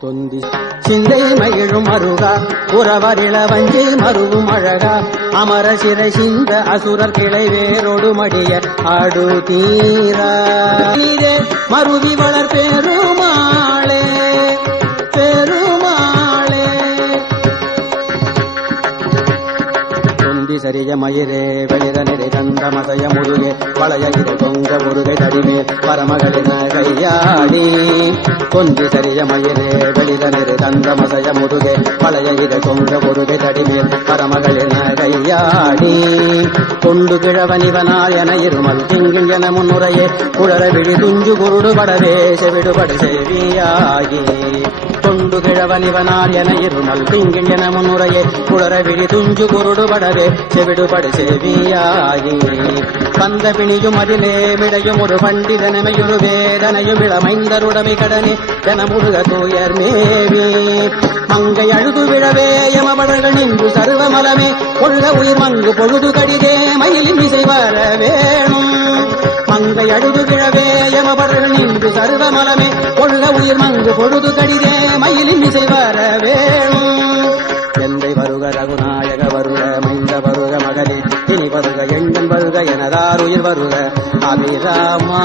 தொந்தி சிந்தை மகிழும் அருகா உறவரிள வஞ்சி மருவும் அழகா. அமர சிறை சிந்த அசுரர் கிளை வேரோடு மடிய ஆடு தீரா மருவி வளர்ப்பே தொந்தி மயிரே வெளிர நிறை தந்த மசய முருகே பழைய இரு தொங்க முருகை தடிமே பரமகளின கையாடி. தொந்தி சரிய மயிரே வெளிர நிறை தந்த மசய முருகே பழைய இரு தொங்க முருகை தடிமே பரமகளின கையாடி. கொண்டு கிழவனிவனால் என இருமல் திங்கின் என முன்னுரையே குழற விழி துஞ்சு குருடு படவே செவிடுபடு செவியாகி. தொண்டு கிழவனிவனால் என இருமல் திங்கின் என முன்னுரையே குழற விழி துஞ்சு குருடு படவே செவிடுபடு செவியாகி. வந்த பிணியும் அதிலே விடையும் ஒரு பண்டிதனமையொரு வேதனையும் இளமைந்தருடமை கடனே என முருக தூயர் மேவி. மங்கை அழுது விழவே யமபடர்கள் நின்று சர்வமலமே கொள்ள உயிர் மங்கு பொழுது கடிதே மயிலின் இசை வர வேணும். மங்கை அழுது விழவே யமபடர்கள் நின்று சர்வமலமே கொள்ள உயிர் மங்கு பொழுது கடிதே மயிலின் இசை வர வேணும். எந்தை வருக ரகுநாயக வருக மைந்த வருக மகளே. இனி வருக எங்கள் வருக எனதார் உயிர் வருக. அபிராமா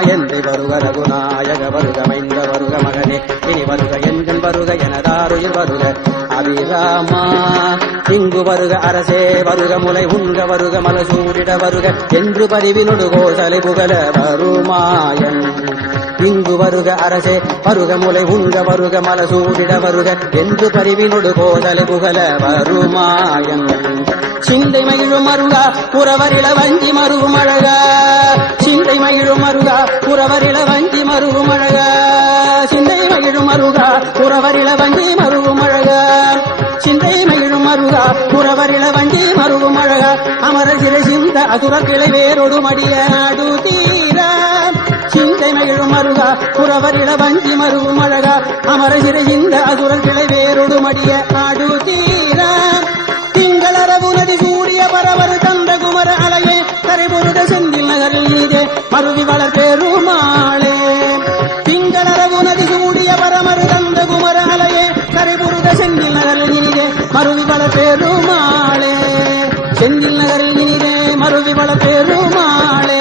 எந்தை வருக ரகுநாயக வருக அருகில் வருக. அபிராமா இங்கு வருக அரசே வருக முலை உண்க வருக மலசூடிட வருக. என்று பதிவினொடு கோசலை புகழ வருமாயன். இங்கு வருக அரசே வருக முலை உண்க வருக மலசூடிட வருக. என்று பரிவினொடு கோசலை புகழ வருமாயன். சிந்தை மகிழும் அருகா புறவரில வஞ்சி மருகும் அழகா. சிந்தை மகிழும் அருகா புறவரில வஞ்சி மருகும் அழகா. சிந்தை மகிழும் அருகா புறவரில வஞ்சி அமரில வஞ்சி மருவும் அழகா. அமர சிறை சிந்த அசுர கிளை வேரோடு மடிய நாடு தீரா. சிந்தை மகிழும் அருகா புறவரிள வஞ்சி மருவும் அழகா. அமர சிறை சிந்த அசுர கிளை வேரோடு மடிய நாடு தீரா. திங்களரவு நதி சூரிய பரவர் தந்த குமர அலையே கரைபுருத செந்தில் நகரில் நீதே மருவி வளர் பெருமா நீரே மருவி பல பெருமாளே. செந்தில் நகரில் நீரே மருவி பெருமாளே.